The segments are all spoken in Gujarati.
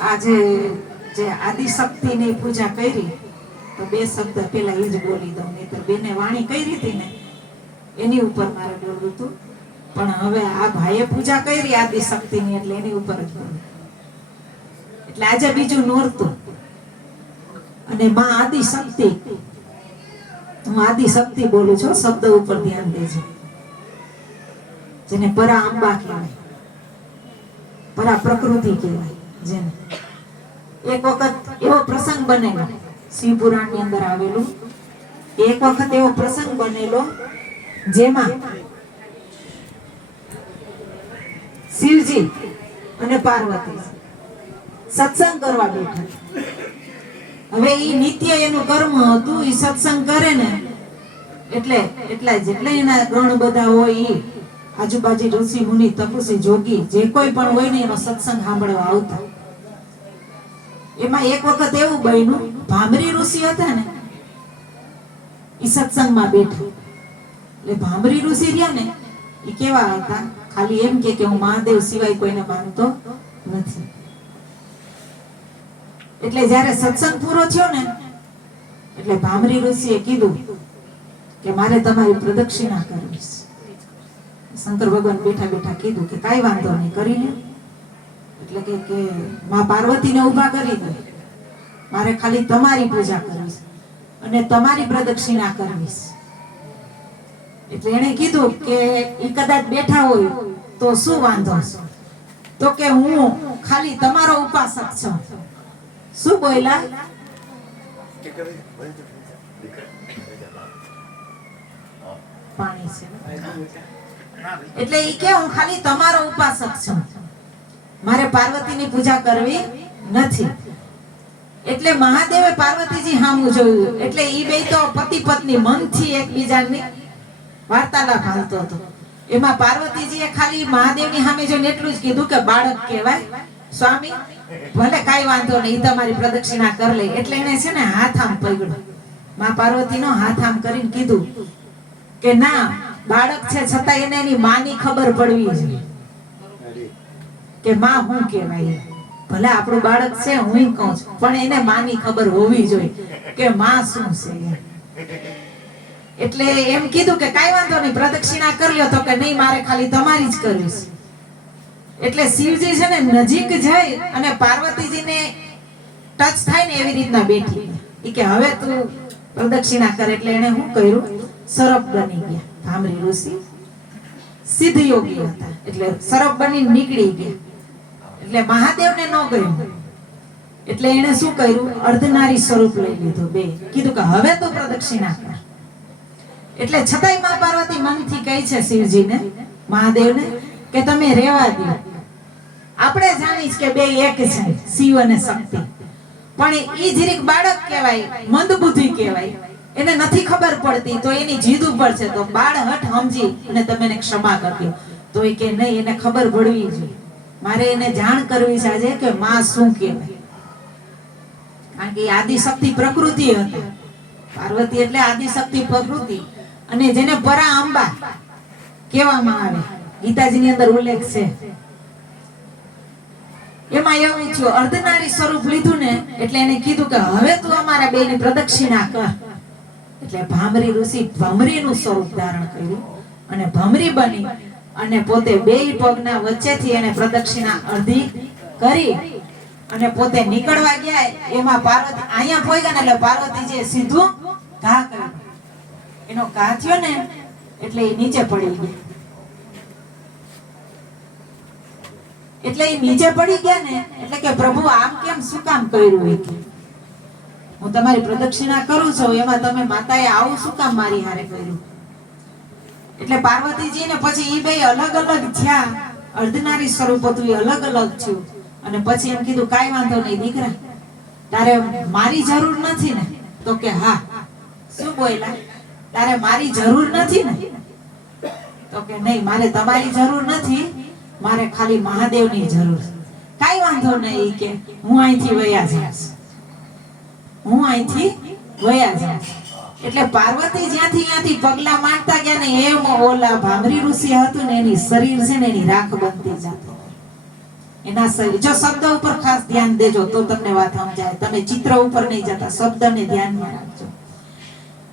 આજે જે આદિશક્તિની પૂજા કરી તો બે શબ્દ પેલા એ જ બોલી દઉં, નહીં તો બેને વાણી કરી હતી ને એની ઉપર મારે બોલવું હતું, પણ હવે આ ભાઈએ પૂજા કરી આદિશક્તિની એટલે એની ઉપર જ બોલું. એટલે આજે બીજું નોરતું અને માં આદિશક્તિ, હું આદિશક્તિ બોલું છું, શબ્દ ઉપર ધ્યાન દેજો. જેને પરા અંબા કહેવાય, પરા પ્રકૃતિ કહેવાય. જેને એક વખત એવો પ્રસંગ બનેલો શિવ પુરાણ ની અંદર આવેલું, એક વખત એવો પ્રસંગ બનેલો જેમાં શિવજી અને પાર્વતી સત્સંગ કરવા બેઠા. હવે ઈ નિત્ય એનું કર્મ હતું, ઈ સત્સંગ કરે ને એટલે જેટલા એના ગણ બધા હોય ઈ આજુબાજુ ઋષિ મુનિ તપસ્વી જોગી જે કોઈ પણ હોય ને એનો સત્સંગ સાંભળવા આવતા. એમાં એક વખત એવું બન્યું, ભામરી ઋષિ હતા ને ઈ સત્સંગમાં બેઠા. એટલે ભામરી ઋષિ રહ્યા ને ઈ કેવા હતા, ખાલી એમ કે હું મહાદેવ સિવાય કોઈને માનતો નથી. એટલે જ્યારે સત્સંગ પૂરો થયો ને એટલે ભામરી ઋષિએ કીધું કે મારે તમારી પ્રદક્ષિણા કરવી છે. શંકર ભગવાન બેઠા બેઠા કીધું કે કાઈ વાંધો નહીં, કરી લે. એટલે કે માં પાર્વતીને ઊભા કરી દે, મારે ખાલી તમારી પૂજા કરવી છે અને તમારી પ્રદક્ષિણા કરવી છે. એટલે એને કીધું કે ઈ કદાચ બેઠા હોય તો શું વાંધો છે, તો કે હું ખાલી તમારો ઉપાસક છું. શું બોલ્યા? પાણી છે એટલે ઈ કે હું ખાલી તમારો ઉપાસક છું, મારે પાર્વતીની પૂજા કરવી નથી. એટલે મહાદેવે પાર્વતીજી સામું જોયું, એટલે ઈ બે તો પતિ પત્ની મનથી એકબીજાની વાર્તાલાપ હાલતો હતો. એમાં પાર્વતીજીએ ખાલી મહાદેવની સામે જોઈને એટલું જ કીધું કે બાળક કહેવાય, સ્વામી ભલે કાઈ વાંધો નહીં, તમારી પ્રદક્ષિણા કરી લે. એટલે એને છે ને હાથ આમ પકડ્યો, માં પાર્વતીનો હાથ આમ કરીને કીધું કે ના, બાળક છે છતાં એને એની માની ખબર પડવી જોઈએ કે માં શું કહેવાય. ભલે આપણું બાળક છે, હું કહું છું, પણ એને માની ખબર હોવી જોઈએ કે માં શું છે. એટલે એમ કીધું કે કાઈ વાંધો નહીં, પ્રદક્ષિણા કરી લ્યો. તો કે નહીં, મારે ખાલી તમારી જ કરવી છે. એટલે શિવજી છે ને નજીક જઈ અને પાર્વતીજીને ટચ થાય ને એવી રીતના બેઠી. ઈ કે હવે તું પ્રદક્ષિણા કર. એટલે એને શું કર્યું, સરપ બની ગયા. ભામરી ઋષિ સિદ્ધ યોગી હતા, એટલે સરપ બની નીકળી ગયા. એટલે મહાદેવને ન ગયું, એટલે એને શું કર્યું, અર્ધનારી સ્વરૂપ લઈ લીધું. બે કીધું કે હવે તું પ્રદક્ષિણા કર. એટલે છતાંય મા પાર્વતી મનથી કહે છે શિવજીને, મહાદેવને, કે તમે રહેવા દો. આપણે જાણીશ કે બે એક છે, શિવ અને શક્તિ, પણ ઈ જરીક બાળક કહેવાય, મંદબુદ્ધિ કહેવાય, એને નથી ખબર પડતી. તો એની જીદ ઉપર છે, તો બાળ હઠ સમજી અને તમે એને ક્ષમા કરજો. તો એ કે નહીં, એને ખબર પડવી જોઈએ, મારે એને જાણ કરવી છે આજે કે માં શું કહેવાય. કારણ કે આદિશક્તિ પ્રકૃતિ હતી, પાર્વતી એટલે આદિશક્તિ પ્રકૃતિ, અને જેને પરા અંબા કહેવામાં આવે, ગીતાજીની અંદર ઉલ્લેખ છે. એમાં એવું થયું, અર્ધનારી સ્વરૂપ લીધું ને એટલે એને કીધું કે હવે તું અમારા બેની પ્રદક્ષિણા કર. એટલે ભામરી ઋષિ ભમરીનું સ્વરૂપ ધારણ કર્યું અને ભમરી બની અને પોતે બેય પગના વચ્ચેથી એને પ્રદક્ષિણા અડધી કરી અને પોતે નીકળવા ગયા. એમાં પાર્વતી અહીંયા પહોંચ્યા ને એટલે પાર્વતીજીએ સીધું ઘા કર્યો. એનો ઘા થયો ને એટલે એ નીચે પડી ગયા. એટલે એ નીચે પડી ગયા ને એટલે કે પ્રભુ આમ કેમ શું કામ કર્યું? હું તમારી પ્રદક્ષિણા કરું છું, એમાં તમે માતાએ આવું શું કામ મારી હારે કર્યું? એટલે પાર્વતીજી ને પછી ઈ બે અલગ અલગ થયા. અર્ધનારી સ્વરૂપ હતું, એ અલગ અલગ થયું. અને પછી એમ કીધું કાઈ વાંધો નહીં દીકરા, તારે મારી જરૂર નથી ને? તો કે હા. શું બોલ્યા? તારે મારી જરૂર નથી ને? તો કે નહીં, મારે તમારી જરૂર નથી, મારે ખાલી મહાદેવની જરૂર છે. કાઈ વાંધો નહીં કે હું અહીંથી વયા જઈશ, હું અહીંથી વયા જઈશ. એટલે પાર્વતી જ્યાંથી પગલા માંડતા ગયા ને એમ ઓલા ભામરી ઋષિ હતું ને એની શરીર છે ને એની રાખ બનતી જતી. એના શરીર જો શબ્દ ઉપર ખાસ ધ્યાન દેજો તો તમને વાત સમજાય. તમે ચિત્ર ઉપર નહીં જતા, શબ્દને ધ્યાનમાં રાખજો.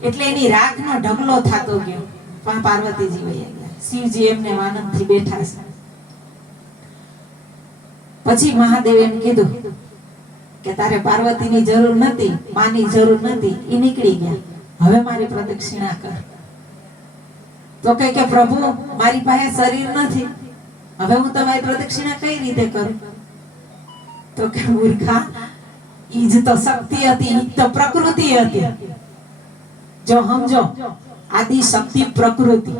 એટલે એની રાખનો ઢગલો થતો ગયો. પાર્વતીજી વહી ગયા, શિવજી એમને આનંદથી બેઠા છે. પછી મહાદેવ એમ કીધું કે તારે પાર્વતીની જરૂર નથી, માની જરૂર નથી, એ નીકળી ગયા, હવે મારી પ્રદક્ષિણા કર. તો કે પ્રભુ મારી પાસે શરીર નથી, હવે હું તમારી પ્રદક્ષિણા કઈ રીતે કરું? તો કે મૂર્ખા, ઈ જ તો શક્તિ હતી, ઈ તો પ્રકૃતિ હતી. જો સમજો, આદિ શક્તિ પ્રકૃતિ,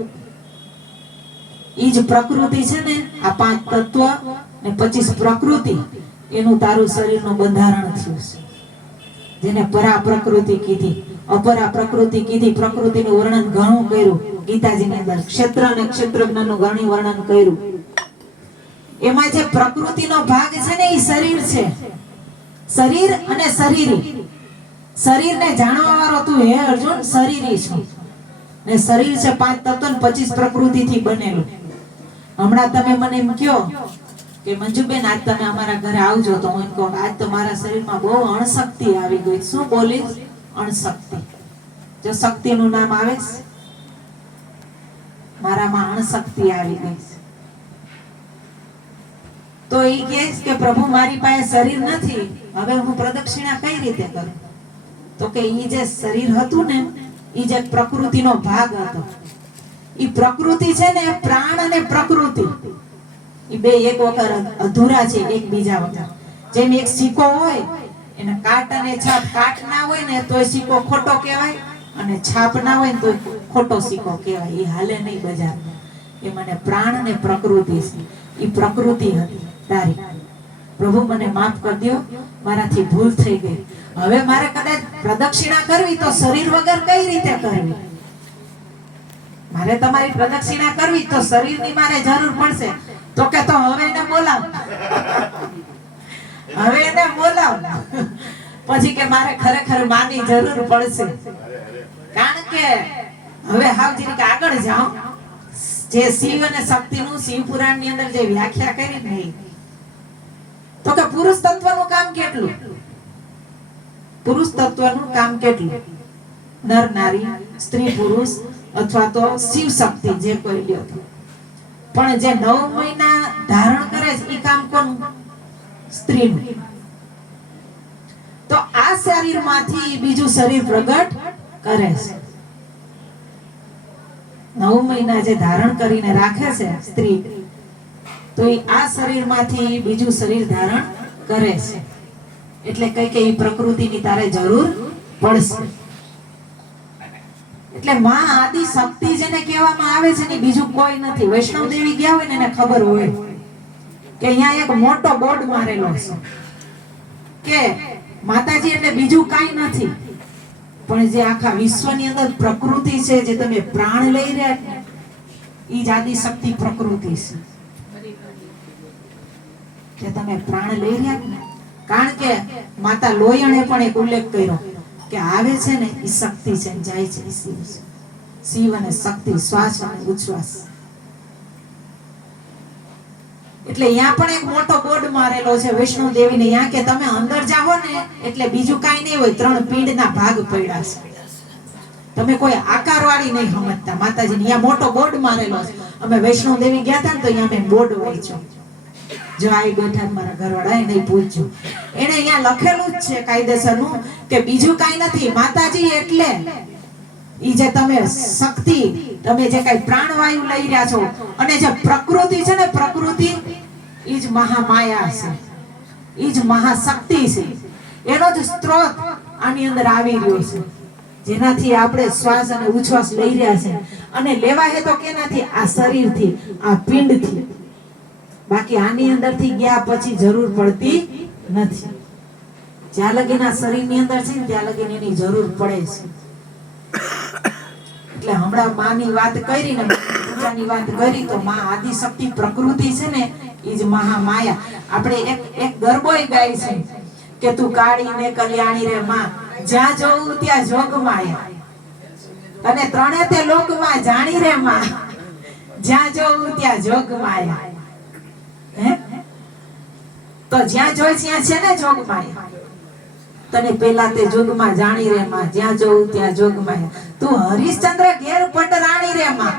ઈ જ પ્રકૃતિ છે ને, આ 5 તત્વ ને 25 પ્રકૃતિ, એનું તારું શરીરનું બંધારણ થયું છે. જેને પરા પ્રકૃતિ કીધી, અપરા પ્રકૃતિ કીધી. પ્રકૃતિનું વર્ણન ઘણું કર્યું ગીતાજીની અંદર, ક્ષેત્ર અને ક્ષેત્રજ્ઞનું ઘણું વર્ણન કર્યું. એમાં જે પ્રકૃતિનો ભાગ છે ને, એ શરીર છે. શરીર અને શરીરી. શરીરને જાણવા વાળો તું હે અર્જુન, શરીરી છો. ને શરીર છે 5 તત્વ ને 25 પ્રકૃતિથી બનેલું. હમણાં તમે મને એમ કહો કે મંજુબેન આજ તમે અમારા ઘરે આવજો, તો હું એમ કહું આજ તો મારા શરીરમાં બહુ અણશક્તિ આવી ગઈ. શું બોલીશ? અણશક્તિ. જો શક્તિનું નામ આવે, મારામાં અણશક્તિ આવી ગઈ છે. તો એ કહે કે પ્રભુ મારી પાસે શરીર નથી, હવે હું પ્રદક્ષિણા કઈ રીતે કરું? તો કે ઈ જે શરીર હતું ને, ઈ જે પ્રકૃતિનો ભાગ હતો, ઈ પ્રકૃતિ છે ને, પ્રાણ અને પ્રકૃતિ ઈ બે એક વગર અધૂરા છે, એકબીજા વગર. જેમ એક સિક્કો હોય, એને કાટ અને છાપ, કાટ ના હોય ને તો સિક્કો ખોટો કહેવાય, અને છાપ ના હોય ને તો ખોટો સિક્કો કહેવાય. એ હાલે નહીં બજારમાં. એ મને પ્રાણ અને પ્રકૃતિ છે, ઈ પ્રકૃતિ હતી તારી. પ્રભુ મને માફ કરી દો, મારાથી ભૂલ થઈ ગઈ. હવે મારે કદાચ પ્રદક્ષિણા કરવી તો શરીર વગર કઈ રીતે કરવી? મારે તમારી પ્રદક્ષિણા કરવી તો શરીરની મારે જરૂર પડશે. તો કે તો હવે એને બોલાવ, હવે એને બોલાવ. પછી કે મારે ખરેખર માની જરૂર પડશે, કારણ કે હવે હાવજી કે આગળ જાઓ. જે શિવ અને શક્તિનું શિવ પુરાણ ની અંદર જે વ્યાખ્યા કરી ને, તો કે પુરુષ તત્વનું કામ કેટલું? પુરુષ તત્વનું કામ કેટલું? નર નારી, સ્ત્રી પુરુષ, અથવા તો શિવ શક્તિ જે કોઈ લ્યો. પણ જે 9 મહિના ધારણ કરે છે એ કામ કોણ? સ્ત્રીનું. તો આ શરીરમાંથી બીજું શરીર પ્રગટ કરે છે. 9 મહિના જે ધારણ કરીને રાખે છે સ્ત્રી, તો એ આ શરીરમાંથી બીજું શરીર ધારણ કરે છે. એટલે કઈ કે પ્રકૃતિની તારે જરૂર પડશે. એટલે માં આદિ શક્તિ જેને કહેવામાં આવે છે ને, બીજું કોઈ નથી. વૈષ્ણવ દેવી ગયા હોય ને એને ખબર હોય કે અહીંયા એક મોટો બોર્ડ મારેલો છે કે માતાજી એટલે બીજું કાઈ નથી. પણ જે આખા વિશ્વની અંદર પ્રકૃતિ છે, જે તમે પ્રાણ લઈ રહ્યા, ઈ જ આદિ શક્તિ પ્રકૃતિ છે. કે તમે પ્રાણ લઈ રહ્યા ને, કારણ કે માતા લોયણે પણ એક ઉલ્લેખ કર્યો કે આવે છે ને એ શક્તિ છે, જાય છે શિવ છે. શિવ અને શક્તિ, શ્વાસ અને ઉચ્છ્વાસ. એટલે અહીંયા પણ એક મોટો બોર્ડ મારેલો છે વૈષ્ણવ દેવીને, અહીંયા કે તમે અંદર જાઓ ને એટલે બીજું કાઈ નહીં હોય, 3 પિંડના ભાગ પડ્યા છે. તમે કોઈ આકારવાળી નહીં સમજતા. માતાજીને અહીંયા મોટો બોર્ડ મારેલો છે. અમે વૈષ્ણવ દેવી ગયા હતા ને તો અહીંયા મેં બોર્ડ વાંચ્યો. જો આઈ બેઠા મારા ઘરવાળા, એને પૂછ્યું, એને અહીંયા લખેલું જ છે કાયદેસરનું કે બીજું કાઈ નથી. માતાજી એટલે ઈ જે તમે શક્તિ, તમે જે કઈ પ્રાણવાયુ લઈ રહ્યા છો, અને જે પ્રકૃતિ છે ને, પ્રકૃતિ ઈ જ મહામાયા છે, ઈ જ મહાશક્તિ છે. એનો જ સ્ત્રોત આની અંદર આવી રહ્યો છે, જેનાથી આપણે શ્વાસ અને ઉચ્છ્વાસ લઈ રહ્યા છે. અને લેવા હે તો કેનાથી? આ શરીરથી, આ પિંડથી. બાકી આની અંદરથી ગયા પછી જરૂર પડતી નથી. જ્યાં લગીન આ શરીરની અંદર છે ને ત્યાં લગીન એની જરૂર પડે છે. એટલે હમણાં માની વાત કરી ને, પૂજાની વાત કરી, તો માં આદિ શક્તિ પ્રકૃતિ છે ને, ઈ જ મહામાયા. આપણે એક ગરબોય ગાય છે કે તું કાળી ને કલ્યાણી રે માં, જ્યાં જોઉં ત્યાં જોગ માયા, અને 3 તે લોકમાં જાણી રે માં, જ્યાં જોઉં ત્યાં જોગ માયા. તો જ્યાં જોઈ ત્યાં છે ને જોગમાયા. તને પેલા તે જોગમાં જાણી રે માં, જ્યાં જોઉં ત્યાં જોગમાયા. તું હરિશ્ચંદ્ર ઘેર પટરાણી રે માં,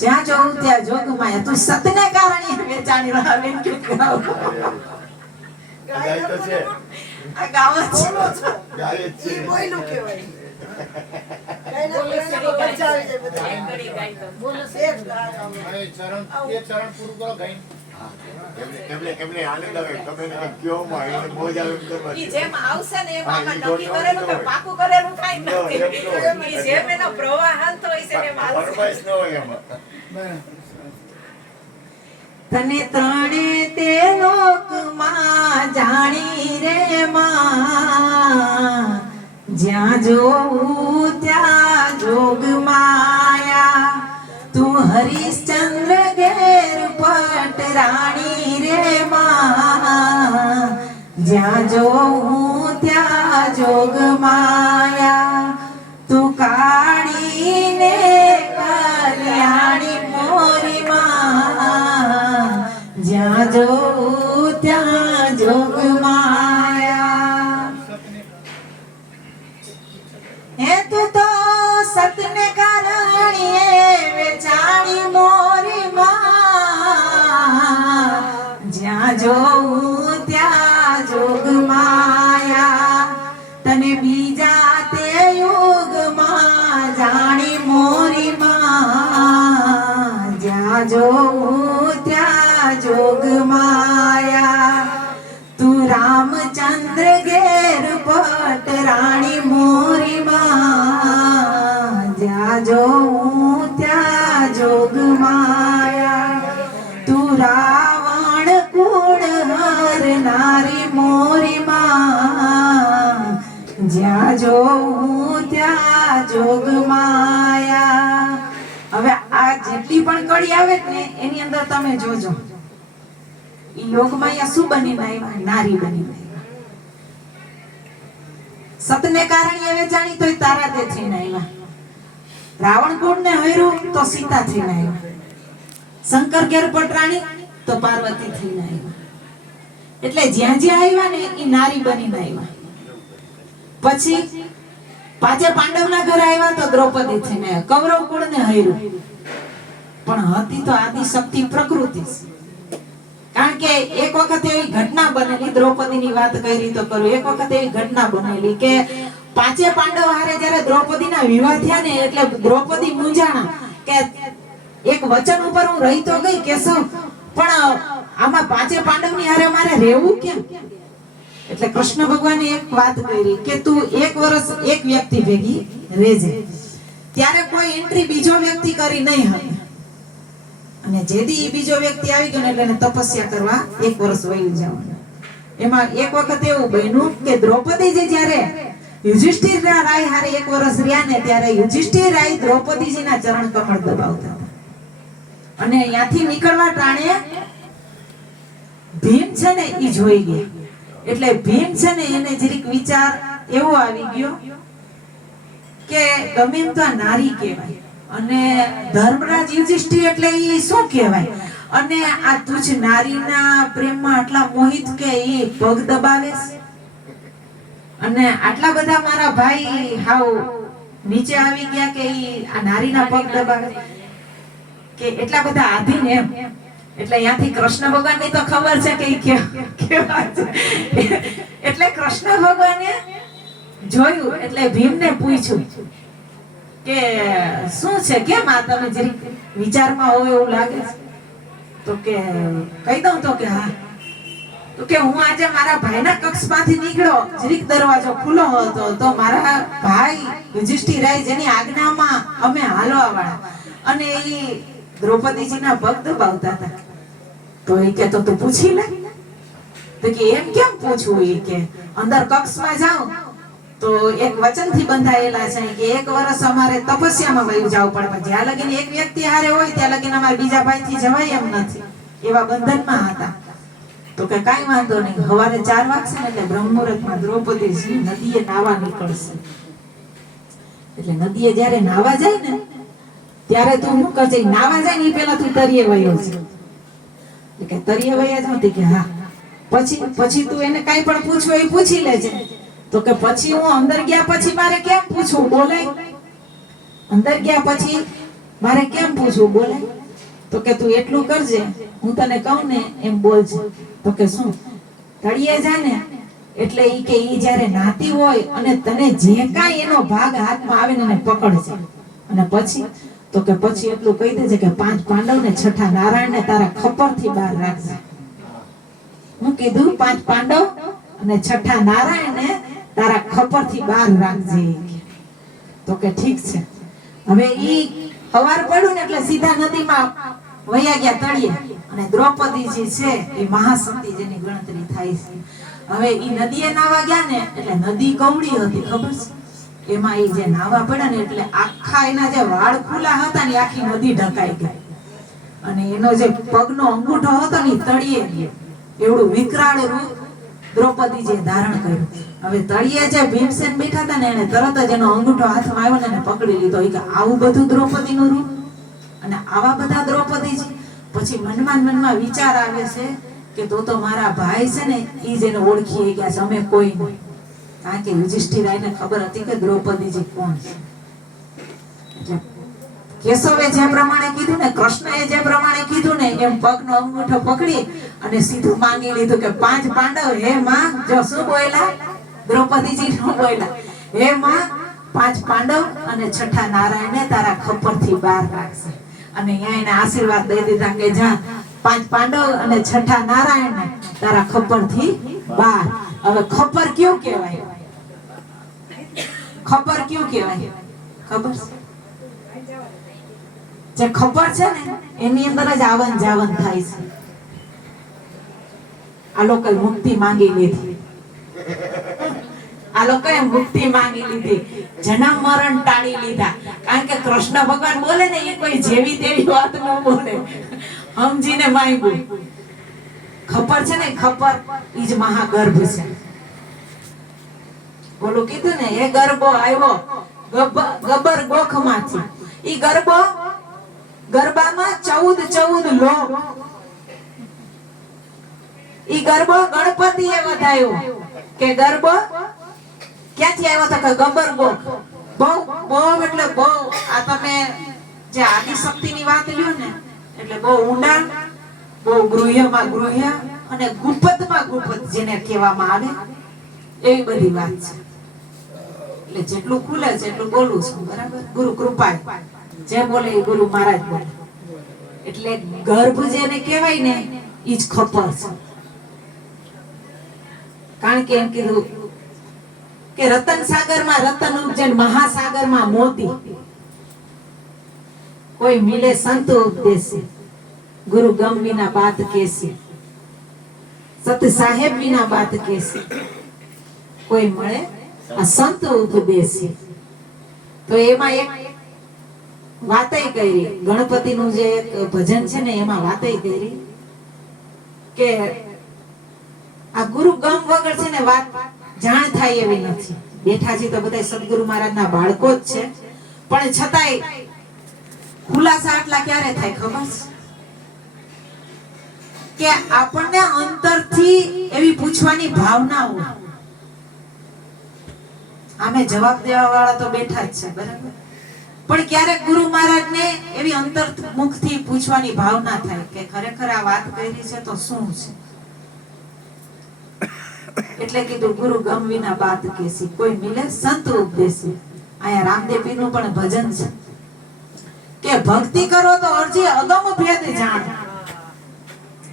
જ્યાં જોઉં ત્યાં જોગમાયા. તું સતને કારણે વેચાણી રાવે કે ગાવ. ગાય તો છે. આ ગાવ છે. ગાય જ છે. બોયલું કહેવાય. ગાયના પ્રેરણા બચાવી છે બધા. બોલો સેફ ગાય. એ ચરણ પૂરું કરો ગાઈ. એમને આનંદ આવે તમે એને કયો માં એને મોજ આવે એમ કરવા. ઈ જેમ આવશે ને એમ આમાં નક્કી કરેલું કે પાકું કરેલું કાઈ નથી. ઈ જેમ એનો પ્રવાહ હાલતો હોય છે ને એમ આવશે. ફરમાઈશ ન હોય એમાં. તને ત્રણે તે લોકમાં જાણી રે માં, જ્યાં જોઉં ત્યાં જોગ માયા. તું હરિશ્ચંદ્ર ઘેર પટરાણી રે માં, જ્યાં જોઉં ત્યાં જોગ માયા. તું કાળીને કલ્યાણી મોરી માં, જ્યાં જોઉં ત્યાં જોગ માયા. હે તું તો સતને કારણીએ વેચાણી મોરી માં, જ્યાં જોઉં ત્યાં જોગ માયા. તને બીજા તે યુગમાં જાણી મોરી માં, જ્યાં જોઉં ત્યાં જોગ માયા. તું રામચંદ્ર ઘેર પટરાણી મોરી માં, જ્યાં જોઉં ત્યાં જોગ માયા. તું રાવણ કુળ હરનારી મોરી માં, જ્યાં જોઉં ત્યાં જોગ માયા. હવે આ જેટલી પણ કડી આવે ને એની અંદર તમે જોજો ઈ યોગમાયા શું બનીને આવ્યા? નારી બનીને આવ્યા. સતને કારણે વેચાણી તોય તારા તે થઈને આવ્યા. રાવણ કુળને હર્યું તો સીતા થઈને આવ્યા. શંકર ઘેર પટરાણી તો પાર્વતી થઈને આવ્યા. એટલે જ્યાં જ્યાં આવ્યા ને ઈ નારી બનીને આવ્યા. પછી પાંચે પાંડવના ઘરે આવ્યા તો દ્રૌપદી થઈને આવ્યા. કૌરવ કુળને હર્યું પણ હતી તો આદિ શક્તિ પ્રકૃતિ. કારણ કે એક વખત એવી ઘટના બનેલી, દ્રૌપદીની વાત કરી તો કરું. એક વખત એવી ઘટના બનેલી કે પાંચે પાંડવ હારે જ્યારે દ્રૌપદીના વિવાહ થયા ને એટલે દ્રૌપદી મૂંઝાણા કે એક વચન ઉપર હું રહી તો ગઈ કેશવ, પણ આમાં પાંચે પાંડવની હારે મારે રહેવું કેમ? એટલે કૃષ્ણ ભગવાને એક વાત કરી કે તું એક વર્ષ એક વ્યક્તિ ભેગી રહેજે. ત્યારે કોઈ એન્ટ્રી બીજો વ્યક્તિ કરી નહીં હતી. અને જેદી બીજો વ્યક્તિ આવી ગયો એટલે એને તપસ્યા કરવા એક વર્ષ વયું જવાનું. એમાં એક વખત એવું બન્યું કે દ્રૌપદીજી જ્યારે યુધિષ્ઠિર રાય હારે એક વર્ષ રહ્યા ને ત્યારે યુધિષ્ઠિર રાય દ્રૌપદીજીના ચરણ કમળ દબાવતા હતા. અને ત્યાંથી નીકળવા ટાણે ભીમ છે ને ઈ જોઈ ગયા. એટલે ભીમ છે ને એને જરીક વિચાર એવો આવી ગયો કે ગમે એમ તો આ નારી કહેવાય અને ધર્મરાજ યુધિષ્ઠિર એટલે ઈ શું કહેવાય, અને આ તુજ નારીના પ્રેમમાં આટલા મોહિત કે ઈ પગ દબાવે અને આટલા બધા મારા ભાઈ હાવ નીચે આવી ગયા કે ઈ આ નારીના પગ દબાવે કે એટલા બધા આધીન એમ. એટલે ત્યાંથી કૃષ્ણ ભગવાનની તો ખબર છે કે ઈ કેવા છે. એટલે કૃષ્ણ ભગવાને જોયું એટલે ભીમને પૂછ્યું કે શું છે, કેમ આ તમે જરીક વિચારમાં હોય એવું લાગે છે? તો કે કહી દઉં તો કે હા. તો કે હું આજે મારા ભાઈના કક્ષમાંથી નીકળ્યો, જરીક દરવાજો ખુલ્લો હતો તો મારા ભાઈ યુધિષ્ઠિરાય જેની આજ્ઞામાં અમે હાલવા વાળા અને ઈ દ્રૌપદીજીના પગ દબાવતા હતા. તો એ કે તો તું પૂછી લે. તો કે એમ કેમ પૂછવું? એ કે અંદર કક્ષમાં જાઉં તો એક વચનથી બંધાયેલા છે કે એક વર્ષ અમારે તપસ્યામાં વયું જવું પડે, પણ જ્યાં લગીને એક વ્યક્તિ હારે હોય ત્યાં લગીને અમારે બીજા ભાઈથી જવાય એમ નથી, એવા બંધનમાં હતા. તો કે કાઈ વાંધો નહીં, સવારે 4 વાગશે ને એટલે બ્રહ્મ મુહૂર્તમાં દ્રૌપદીજી નદીએ નાવા નીકળશે. એટલે નદીએ જ્યારે નાવા જાય ને ત્યારે તું શું કરજે, નાવા જાય ને એ પેલા તું તરીએ વયો છે. એટલે કે તરીએ વયા જાવ? કે હા. પછી તું એને કાંઈ પણ પૂછવું એ પૂછી લેજે. તો કે પછી હું અંદર ગયા પછી મારે કેમ પૂછવું, બોલે? અંદર ગયા પછી મારે કેમ પૂછવું, બોલે? તો કે તું એટલું કરજે, હું તને કહું ને એમ બોલજે. તો કે શું? તળિયે જા ને એટલે ઈ કે ઈ જ્યારે નાતી હોય અને તને જે કાંઈ એનો ભાગ હાથમાં આવે ને એને પકડજે. અને પછી તો કે પછી એટલું કહી દેજે કે 5 પાંડવ ને છઠ્ઠા નારાયણ ને તારા ખપરથી બહાર રાખજે. હું કીધું 5 પાંડવ અને છઠ્ઠા નારાયણ ને તારા ખપરથી બહાર રાખજે. તો કે ઠીક છે. હવે ઈ હવાર પડ્યું ને એટલે સીધા નદીમાં વયા ગયા તળિયે. અને દ્રૌપદીજી છે એ મહાસતી જેની ગણતરી થાય છે. હવે ઈ નદીએ નાવા ગયા ને એટલે નદી કવડી હતી, ખબર છે? એમાં ઈ જે નાવા પડ્યા ને એટલે આખા એના જે વાળ ખુલ્લા હતા ને આખી નદી ઢકાઈ ગઈ. અને એનો જે પગનો અંગૂઠો હતો ને તળિયે ગયો. એવડું વિકરાળ રૂપ દ્રૌપદીજીએ ધારણ કર્યું. હવે તળિયે જે ભીમસેન બેઠા હતા ને એને તરત જ એનો અંગૂઠો હાથમાં આવ્યો ને એને પકડી લીધો. ઈ કે આવું બધું દ્રૌપદીનું રૂપ અને આવા બધા દ્રૌપદીજી. પછી મનમાં વિચાર આવે છે કે તો મારા ભાઈ છે ને ઈ જેને ઓળખી ગયા છે, અમે કોઈ નહીં. કારણ કે યુધિષ્ઠિરાને ખબર હતી કે દ્રૌપદીજી કોણ છે. એટલે કેશવે જે પ્રમાણે કીધું ને, કૃષ્ણએ જે પ્રમાણે કીધું ને એમ પગનો અંગૂઠો પકડી અને સીધું માંગી લીધું કે 5 પાંડવ હે માં. જો શું બોલ્યા? દ્રૌપદીજી નું બોલ્યા, હે માં 5 પાંડવ અને છઠ્ઠા નારાયણને તારા ખપરથી બહાર રાખશે. અને અહીંયા એને આશીર્વાદ દઈ દીધા કે જા 5 પાંડવ અને છઠ્ઠા નારાયણને તારા ખપરથી બહાર. હવે ખપર ક્યું કહેવાય? ખબર ક્યું કહેવાય? ખબર જે ખબર છે ને એની અંદર જ આવન જાવન થાય છે. આ લોકોએ મુક્તિ માંગી લીધી. આ લોકોએ મુક્તિ માંગી લીધી, જન્મ મરણ ટાળી લીધા. કારણ કે કૃષ્ણ ભગવાન બોલે ને એ કોઈ જેવી તેવી વાત ન બોલે, સમજીને માંગ્યું. ખબર છે ને, ખબર ઈ જ મહાગર્ભ છે. બોલું કીધું ને, એ ગરબો આવ્યો ગબર ગોખમાંથી. ઈ ગરબો ગરબામાં 14 લોક. ઈ ગરબો ગણપતિએ વધાયો. કે ગરબો ક્યાંથી આવ્યો તો કે ગબર ગોખ. બહુ એટલે બહુ. આ તમે જે આદિશક્તિની વાત લ્યો ને એટલે બહુ ઊંડા, બહુ ગૃહ્યમાં ગૃહ્ય અને ગુપ્તમાં ગુપ્ત જેને કહેવામાં આવે એવી બધી વાત છે. એટલે જેટલું ખુલે છે એટલું બોલું છું, બરાબર? ગુરુ કૃપા, જે બોલે એ ગુરુ મહારાજ બોલે. એટલે ગર્ભ જેને કહેવાય ને ઈ જ ખપર છે. કારણ કે એમ કીધું કે રતન સાગરમાં રતન ઉપજે, મહાસાગરમાં મોતી. કોઈ મિલે સંત ઉપદેશે, ગુરુ ગમ વિના બાત કેસી. સત સાહેબ વિના બાત કેસી. કોઈ મળે આ સંત ઉપદેશી. તો એમાં એક વાતય કરી, ગણપતિનું જે એક ભજન છે ને એમાં વાતય કરી કે આ ગુરુ ગમ વગર છે ને વાત જાણ થાય એવી નથી. બેઠા છે તો બધા સદગુરુ મહારાજના બાળકો જ છે, પણ છતાંય ખુલાસા આટલા ક્યારે થાય ખબર છે? કે આપણને અંતરથી એવી પૂછવાની ભાવના હોય. આમે જવાબ દેવા વાળા તો બેઠા જ છે, બરાબર? પણ ક્યારેક ગુરુ મહારાજને એવી અંતર્મુખથી પૂછવાની ભાવના થાય કે ખરેખર આ વાત કરી છે તો શું છે. એટલે કીધું ગુરુ ગમ વિના બાત કેસી, કોઈ મિલે સંત ઉપદેશી. અહીંયા રામદેવપીરનું પણ ભજન છે કે ભક્તિ કરો તો અરજી અગમ ભેદ જાણ,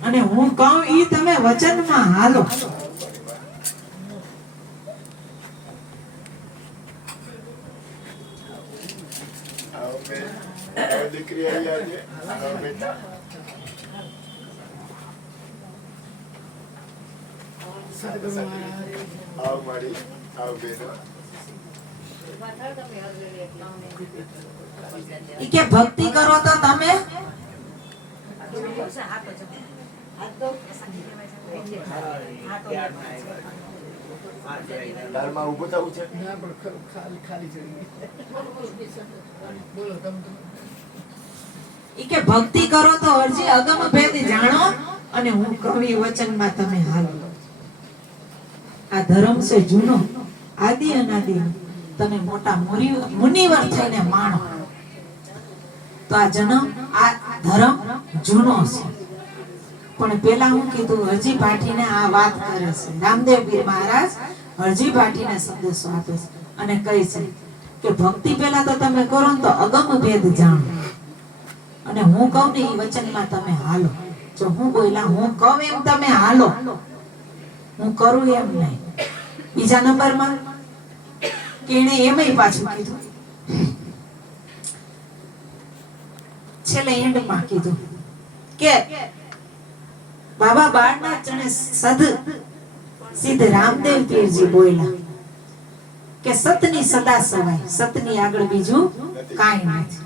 અને હું કહું ઈ તમે વચનમાં હાલો. દીકરી આવી આજે બેટા આવ મારી આવ બેટા. ઈ કે ભક્તિ કરો તો તમે દારમાં ઊભું થવું છે. ના પણ ખાલી ચડી બોલો તમે. ઈ કે ભક્તિ કરો તો અરજી અગમ ભેદ જાણો, અને હું કવિ વચનમાં તમે હાલો. આ ધર્મ છે જૂનો, આદિ અનાદિ, તમે મોટા મુનિવર થઈને માણો તો આ જન્મ, આ ધર્મ જૂનો છે. પણ પેલા હું કીધું, હરજી ભાટીને આ વાત કરે છે. રામદેવ પીર મહારાજ હરજી ભાટીને સંદેશો આપે છે અને કહે છે કે ભક્તિ પેલા તો તમે કરો ને તો અગમ ભેદ જાણો, અને હું કહું ને એ વચનમાં તમે હાલો. જો હું બોલ્યા, હું કહું એમ તમે હાલો, હું કરું એમ નહીં. બીજા નંબરમાં કે એને એમય પાછું કીધું, છેલ્લે એન્ડમાં કીધું કે બાબા બાળના ચણે સિદ્ધ રામદેવ પીરજી બોલ્યા કે સતની સદા સવાય, સતની આગળ બીજું કાંઈ નથી.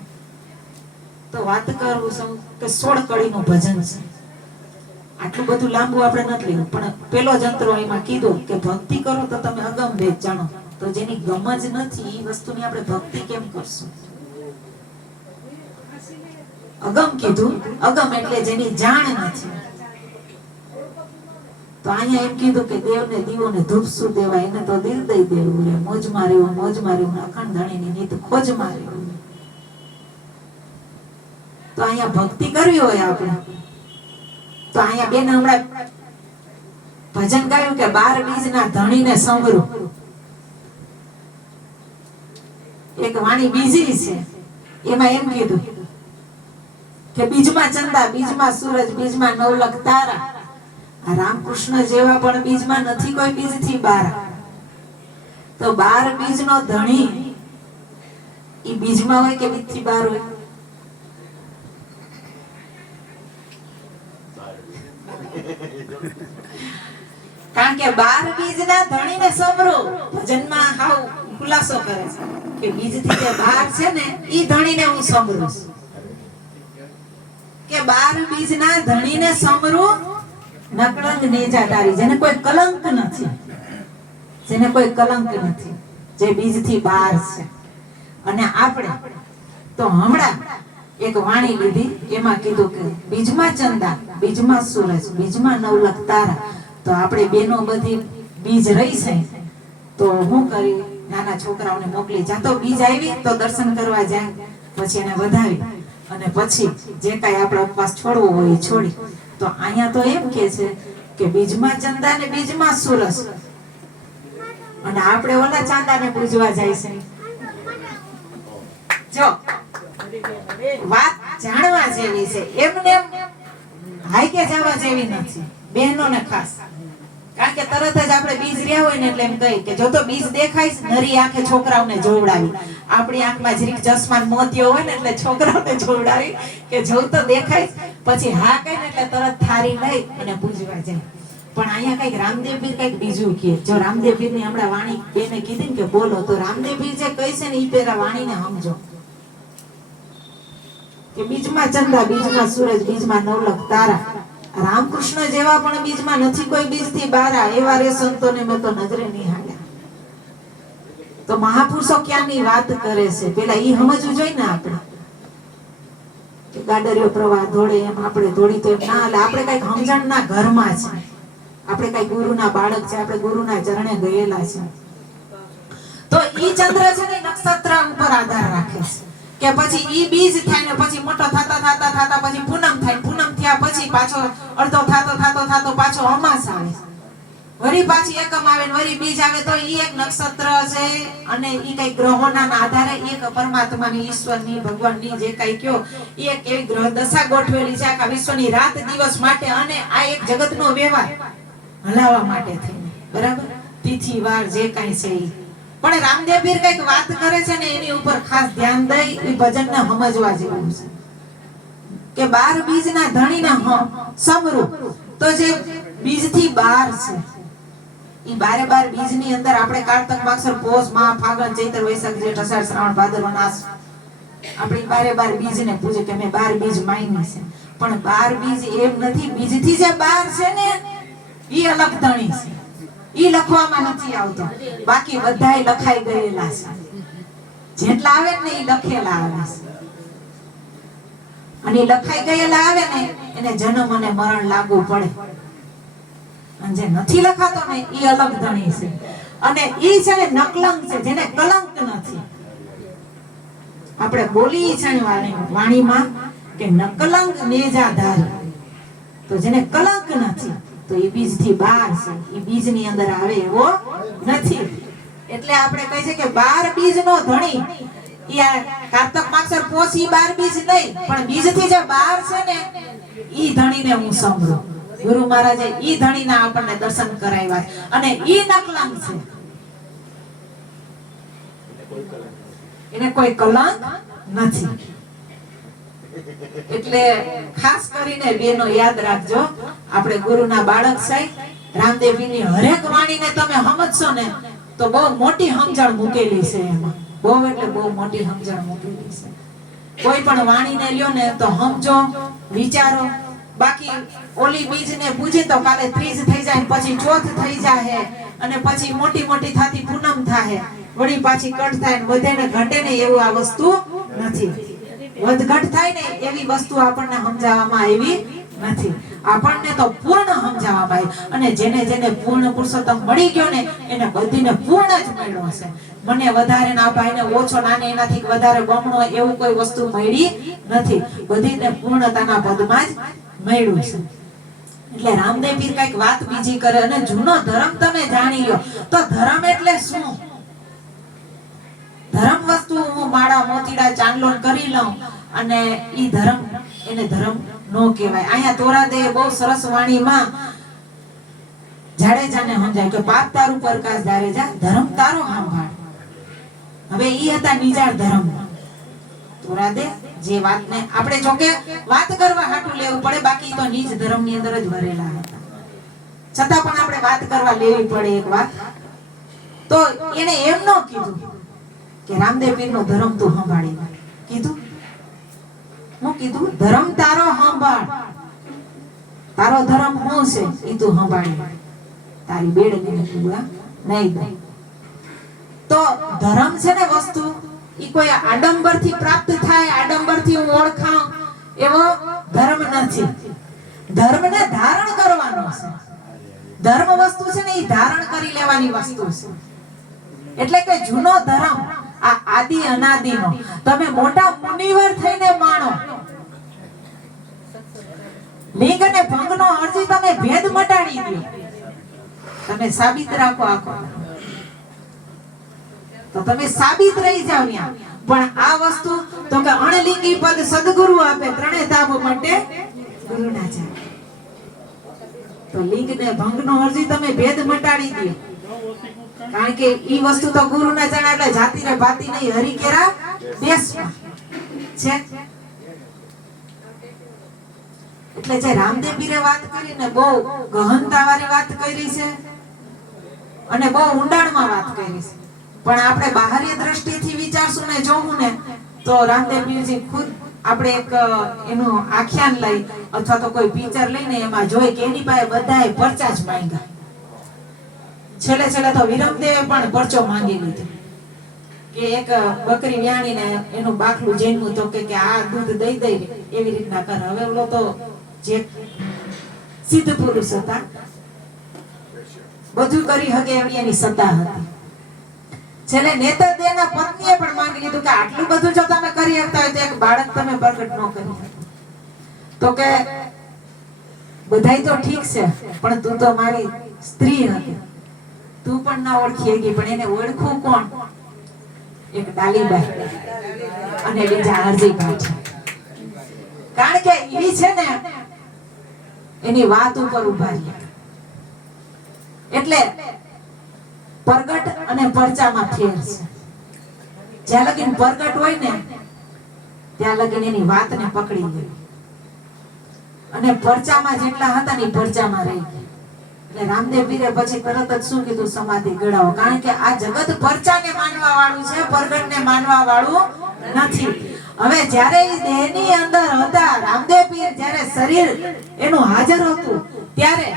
તો વાત કરું છું કે 16 કડીનું ભજન છે. આટલું બધું લાંબુ આપણે નથી લેવું, પણ પેલો જંત્રો એમાં કીધો કે ભક્તિ કરો તો તમે અગમ ભેદ જાણો. તો જેની ગમ જ નથી એ વસ્તુની આપણે ભક્તિ કેમ કરશું? અગમ કીધું, અગમ એટલે જેની જાણ નથી. તો અહીંયા એમ કીધું કે દેવને દીવોને ધૂપ શું દેવાય, એને તો દિલ દઈ દેવું રે, મોજમાં રહેવું, મોજમાં રહેવું, અખંડ ધણીની નીત ખોજમાં રહેવું. તો અહીંયા ભક્તિ કરવી હોય આપણે તો અહીંયા બેન હમણાં ભજન ગાયું કે 12 બીજના ધણીને સંવરું. એક વાણી બીજી છે એમાં એમ કીધું કે બીજમાં ચંદા, બીજમાં સૂરજ, બીજમાં નવલખ તારા. આ રામકૃષ્ણ જેવા પણ બીજમાં નથી કોઈ બીજથી બાર. તો 12 બીજનો ધણી ઈ બીજમાં હોય કે બીજથી બહાર હોય? કારણ કે 12 બીજના ધણીને સંવરો ભજનમાં હાવ ખુલાસો કરે છે કે બીજથી જે બહાર છે ને ઈ ધણીને હું સંવરું છું. કે 12 બીજના ધણીને સંવરું, નકળંગ નેજાદારી, જેને કોઈ કલંક નથી, જેને કોઈ કલંક નથી, જે બીજથી બહાર છે. અને આપણે તો હમણાં એક વાણી લીધી, એમાં કીધું કે બીજમાં ચંદા, બીજમાં સૂરજ, બીજમાં નવલખ તારા. તો આપણે બેનો બધી બીજ રહી છે તો હું કરી નાના છોકરાઓને મોકલી, જા તો બીજ આવી તો દર્શન કરવા જાય, પછી એને વધાવી અને પછી જે કાંઈ આપણે ઉપવાસ છોડવો હોય એ છોડી. તો અહીંયા તો એમ કે છે કે બીજમાં ચંદા ને બીજમાં સૂરજ, અને આપણે ઓલા ચાંદાને પૂજવા જાય છે. જો વાત જાણવા જેવી છે, એમને હાઈકે જવા જેવી નથી બહેનોને ખાસ. કારણ કે તરત જ આપણે બીજ રહ્યા હોય ને એટલે એમ કહી કે જો તો બીજ દેખાય નરી આંખે છોકરાઓને જોવડાવી. આપણી આંખમાં જરીક ચશ્મા મોતિયો હોય ને એટલે છોકરાઓને જોવડાવી કે જો તો દેખાય, પછી હા કહે ને એટલે તરત થારી લઈ અને પૂજવા જાય. પણ અહીંયા કઈક રામદેવ પીર કઈક બીજું કહે. જો રામદેવ પીર ની હમણાં વાણી બેને કીધી ને કે બોલો, તો રામદેવ પીર જે કહે છે ને ઈ પેલા વાણીને સમજો કે બીજમાં ચંદા, બીજમાં સૂરજ, બીજમાં નવલખ તારા. રામકૃષ્ણ જેવા પણ બીજમાં નથી કોઈ બીજથી બારા, એવા રે સંતોને મેં તો નજરે નિહાળ્યા. તો મહાપુરુષો ક્યાંની વાત કરે છે, પેલા ઈ સમજવું જોઈએ ને આપણે. કે ગાડરિયો પ્રવાહ દોડે એમ આપણે દોડી તો એમ ના હાલે. આપણે કઈક સમજણના ઘરમાં છે, આપણે કઈ ગુરુના બાળક છે, આપણે ગુરુના ચરણે ગયેલા છે. તો ઈ ચંદ્ર છે ને નક્ષત્ર ઉપર આધાર રાખે છે કે પછી ઈ બીજ થાય ને પછી મોટો થતા પછી પૂનમ થાય, પૂનમ થયા પછી પાછો અડધો થતો પાછો અમાસ આવે, વળી પાછી એકમ આવે, વળી બીજ આવે. તો ઈ એક નક્ષત્ર છે અને ઈ કઈ ગ્રહોના આધારે એક પરમાત્માની, ઈશ્વરની, ભગવાનની જે કઈ કયો ઈ એક એવી ગ્રહ દશા ગોઠવેલી છે આખા વિશ્વની રાત દિવસ માટે, અને આ એક જગતનો વ્યવહાર હલાવવા માટે થઈને, બરાબર, તિથિ વાર જે કઈ છે ઈ. પણ રામદેવ પીર કઈક વાત કરે છે ને એની ઉપર ખાસ ધ્યાન દઈ એ ભજનને સમજવા જેવું છે કે 12 બીજના ધણીને સમરું. તો જે બીજથી બહાર છે ઈ 12 બીજની અંદર આપણે કારતક, માગસર, પોષ, મા, ફાગણ, ચૈત્ર, વૈશાખ, જેઠ, અષાઢ, શ્રાવણ, ભાદરવો, આસો, આપણે 12 બીજને પૂજે કે અમે 12 બીજ માયની છે. પણ 12 બીજ એમ નથી, બીજથી જે બહાર છે ને ઈ અલગ ધણી છે, ઈ લખવામાં નથી આવતો. બાકી બધાય લખાઈ ગયેલા છે, જેટલા આવે ને ઈ લખેલા આવે છે. અને લખાઈ ગયેલા આવે ને એને જન્મ અને મરણ લાગુ પડે. અને જે નથી લખાતો ને એ અલગ ધણી છે. અને ઈ છે ને નકલંક છે, જેને કલંક નથી. આપણે બોલી છે વાણીમાં કે નકલંક નેજાધાર, તો જેને કલંક નથી તો એ બીજ થી બહાર છે, એ બીજ ની અંદર આવે એવો નથી. એટલે આપણે કહે છે કે 12 બીજ નો ધણી. ઈ આ કારતક માગસર પોષ ઈ 12 બીજ નહીં, પણ બીજ થી જે બહાર છે ને ઈ ધણીને હું સમરું. ગુરુ મહારાજે ઈ ધણીના આપણને દર્શન કરાવ્યા અને ઈ નકલંક છે, એને કોઈ કલંક નથી. એટલે ખાસ કરીને બેનો યાદ રાખજો, આપણે ગુરુના બાળક છે. રામદેવજીની હરેક વાણીને તમે સમજશો ને તો બહુ મોટી સમજણ મૂકેલી છે એમાં, બહુ એટલે બહુ મોટી સમજણ મૂકેલી છે. કોઈ પણ વાણીને લ્યો ને તો સમજો, વિચારો. બાકી ઓલી બીજને પૂજે તો કાલે ત્રીજ થઈ જાય, પછી ચોથ થઈ જાય, અને પછી મોટી મોટી થાતી પૂનમ થાય, વળી પાછી કટ થાય ને વધે ને ઘટે ને, એવું આ વસ્તુ નથી. વધઘટ થાય ને એવી વસ્તુ આપણને સમજાવવામાં આવી નથી. આપણને તો પૂર્ણ સમજાવવામાં આવી. અને જેને જેને પૂર્ણ પુરુષોત્તમ મળી ગયો ને એને બધીને પૂર્ણ જ મળ્યો છે. મને વધારે ના પાય ને ઓછો નાને એનાથી વધારે બમણો એવું કોઈ વસ્તુ મળી નથી. બધીને પૂર્ણતાના પદમાં જ મળ્યું છે. એટલે રામદેવ પીર કઈક વાત બીજી કરે. અને જૂનો ધર્મ તમે જાણી લો તો ધર્મ એટલે શું? ધર્મ વસ્તુ હું માળા મોતીડા ચાંદલો કરી લઉં અને ઈ ધર્મ, એને ધર્મ નો કહેવાય. અહીંયા તોરાદે બહુ સરસ વાણીમાં જાડેજાને સમજાય કે પાપ તારું પ્રકાશ જાડેજા, ધર્મ તારો સાંભળ. હવે ઈ હતા નિજાળ ધર્મ. તોરાદે જે વાતને આપણે જોકે વાત કરવા હાટું લેવું પડે, બાકી તો નિજ ધર્મની અંદર જ ભરેલા હતા. છતાં પણ આપણે વાત કરવા લેવી પડે એક વાત. તો એને એમ ન કીધું કે રામદેવ પીરનો ધર્મ તું સંભાળી. કીધું હું કીધું ધર્મ તારો સંભાળ, તારો ધર્મ શું છે ઈ તું સંભાળી, તારી બેડની પૂરા નહીં દે. તો ધર્મ છે ને વસ્તુ ઈ કોઈ આડંબરથી પ્રાપ્ત થાય, આડંબરથી હું ઓળખાવ એવો ધર્મ નથી. ધર્મને ધારણ કરવાનો છે. ધર્મ વસ્તુ છે ને ઈ ધારણ કરી લેવાની વસ્તુ છે. એટલે કે જૂનો ધર્મ આ આદિ અનાદિનો તમે મોટા મુનિવર થઈને માણો. લિંગ અને ભંગનો અરજી તમે ભેદ મટાડી દો, તમે સાબિત રાખો આખો તો તમે સાબિત રહી જાવ ત્યાં. પણ આ વસ્તુ તો કે અણલિંગી પદ સદગુરુ આપે, ત્રણે તાપ માટે ગુરુ ના જાય. તો લિંગ ને ભંગનો અરજી તમે ભેદ મટાડી દો, કારણ કે ઈ વસ્તુ તો ગુરુ ના જાણે. એટલે જાતિ રે ભાતિ નહીં, હરી કેરા દેશમાં છે. એટલે જે રામદેવ પીરે વાત કરી ને બહુ ગહનતાવાળી વાત કરી છે અને બહુ ઊંડાણમાં વાત કરી છે. પણ આપણે બાહ્ય દ્રષ્ટિથી વિચારશું ને જોવું ને તો રામદેવ પીરજી ખુદ આપણે એક એનું આખ્યાન લઈ અથવા તો કોઈ પિક્ચર લઈને એમાં જોઈ કે એની પાસે બધાએ પરચા જ માંગ્યા. છેલ્લે છેલ્લે તો વિરમદેવે પણ પરચો માંગી લીધો કે એક બકરી વ્યાણીને એનું બાકલું જન્મ્યું તો કે આ દૂધ દઈ દઈ એવી રીતના કર. હવે ઓલો તો જે સિદ્ધ પુરુષ હતા, બધું કરી શકે એવી એની સત્તા હતી. છેલ્લે નેત્રદેવના પત્નીએ પણ માંગી લીધું કે આટલું બધું જો તમે કરી શકતા હોય તો એક બાળક તમે પ્રગટ ન કરી શકો. તો કે બધાય તો ઠીક છે પણ તું તો મારી સ્ત્રી હતી, તું પણ ના ઓળખી ગઈ. પણ એને ઓળખું કોણ? એક ડાલીબાઈ અને બીજા હરજીભાઈ. કારણ કે ઈ છે ને એની વાત ઉપર ઉભા રહ્યા. એટલે પ્રગટ અને પરચામાં ફેર છે. જ્યાં લગીન પ્રગટ હોય ને ત્યાં લગીન એની વાતને પકડી લે, અને પરચામાં જેટલા હતા ને પરચામાં રહી ગયા. એટલે રામદેવ પીરે પછી તરત જ શું કીધું? સમાધિ ગળાવો. કારણ કે આ જગત પરચાને માનવા વાળું છે, પ્રગટને માનવા વાળું નથી. હવે જ્યારે એ દેહની અંદર હતા રામદેવ પીર, જ્યારે શરીર એનું હાજર હતું ત્યારે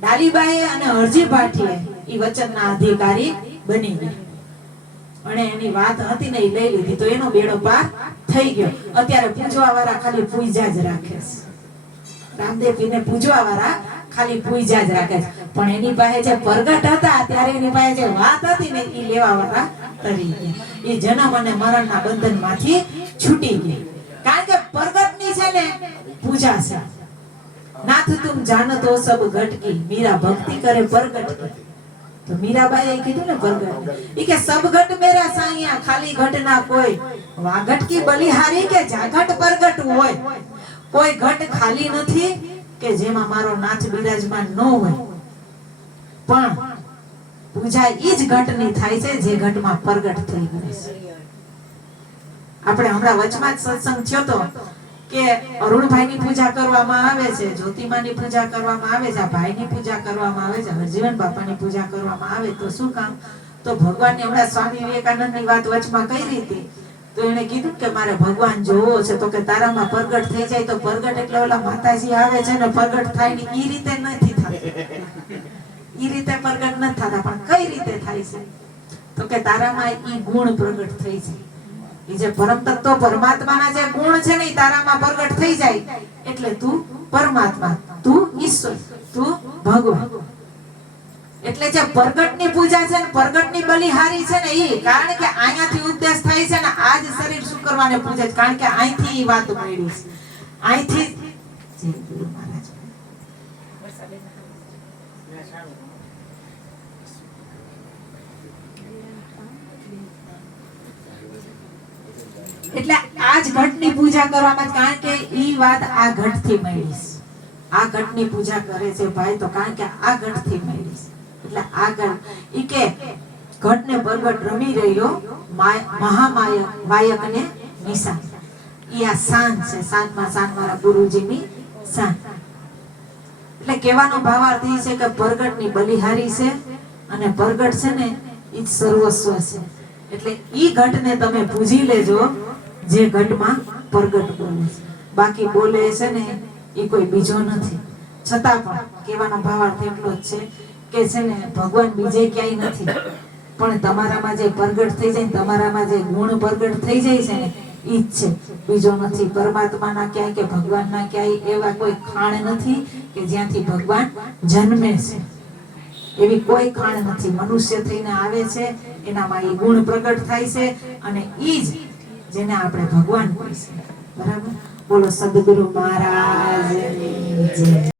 ડાલીબાઈ અને હરજી ભાટીએ ઈ વચનના અધિકારી બની ગયા અને એની વાત હતી ને એ લઈ લીધી. તો એનો બેડો પાર થઈ ગયો. અત્યારે પૂજવા વાળા ખાલી પૂજા જ રાખે છે. રામદેવ પીરને પૂજવા વાળા ખાલી પૂજા જ રાખે છે. પણ એની પાસે જે પ્રગટ હતા ત્યારે એની પાસે જે વાત હતી ને એ લેવા વાળા તરી ગયા. એ જન્મ અને મરણના બંધનમાંથી છૂટી ગઈ. કારણ કે પ્રગટની છે ને પૂજા છે. નાથ તુમ જાનતો સબ ઘટ કી, મીરા ભક્તિ કરે પ્રગટ કી. તો મીરાબાઈએ કીધું ને પ્રગટ, ઈ કે સબ ઘટ મેરા સાઈયા, ખાલી ઘટ ના કોઈ. વાઘટ કી બલિહારી કે જાઘટ પ્રગટ હોય. કોઈ ઘટ ખાલી નથી કે જેમાં મારો નાથ બિરાજમાન ન હોય. પણ પૂજા ઈ જ ઘટની થાય છે જે ઘટમાં પ્રગટ થઈ ગયું છે. આપણે હમણાં વચમાં જ સત્સંગ થયો તો કે અરુણભાઈની પૂજા કરવામાં આવે છે, જ્યોતિમાની પૂજા કરવામાં આવે છે, આ ભાઈની પૂજા કરવામાં આવે છે, હરજીવન બાપાની પૂજા કરવામાં આવે. તો શું કામ? તો ભગવાનની હમણાં સ્વામી વિવેકાનંદની વાત વચમાં કરી હતી. તો એને કીધું કે મારે ભગવાન જોવો છે. તો કે તારામાં પ્રગટ થઈ જાય. તો પ્રગટ એટલે ઓલા માતાજી આવે છે ને પ્રગટ થાય ને ઈ રીતે નથી થતું. ઈ રીતે પ્રગટ નથી થતા. પણ કઈ રીતે થાય છે? તો કે તારામાં ઈ ગુણ પ્રગટ થઈ જાય. ઈ જે પરમ તત્વ પરમાત્માના જે ગુણ છે ને ઈ તારામાં પ્રગટ થઈ જાય. એટલે તું પરમાત્મા, તું ઈશ્વર, તું ભગવાન. એટલે જે પ્રગટની પૂજા છે ને પ્રગટની બલિહારી છે ને ઈ, કારણ કે અહીંયાથી ઉપદેશ થાય છે ને આજ શરીર શું કરવાને પૂજે છે. કારણ કે અહીંથી ઈ વાત મળી છે. અહીંથી જય ગુરુ મહારાજ. એટલે આજ ઘટની પૂજા કરવામાં, કારણ કે ઈ વાત આ ઘટથી મળી છે. આ ઘટની પૂજા કરે છે ભાઈ તો કારણ કે આ ઘટથી મળી છે. એટલે આ ઘટ ઈ કે ઘટને પ્રગટ રમી રહ્યો મહામાય વાયકને નિશાન. ઈ આ શાન છે. શાનમાં શાન મારા ગુરુજીની શાન. એટલે કહેવાનો ભાવાર્થ ઈ છે કે પ્રગટની બલિહારી છે અને પ્રગટ છે ને ઈ સર્વસ્વ છે. એટલે ઈ ઘટને તમે પૂજી લેજો જે ઘટમાં પ્રગટ બોલે છે. બાકી બોલે છે ને ઈ કોઈ બીજો નથી. છતાં પણ કહેવાનો ભાવાર્થ એટલો જ છે કે છે ને ભગવાન બીજે ક્યાંય નથી. પણ તમારામાં જે પ્રગટ થઈ જાય, તમારામાં જે ગુણ પ્રગટ થઈ જાય છે ને ઈ જ છે, બીજો નથી. પરમાત્માના ક્યાંય કે ભગવાનના ક્યાંય એવા કોઈ ખાણ નથી કે જ્યાંથી ભગવાન જન્મે છે. એવી કોઈ ખાણ નથી. મનુષ્ય થઈને આવે છે, એનામાં ઈ ગુણ પ્રગટ થાય છે અને ઈ જ જેને આપણે ભગવાન કહીએ છીએ. બરાબર? બોલો સદગુરુ મહારાજની જય.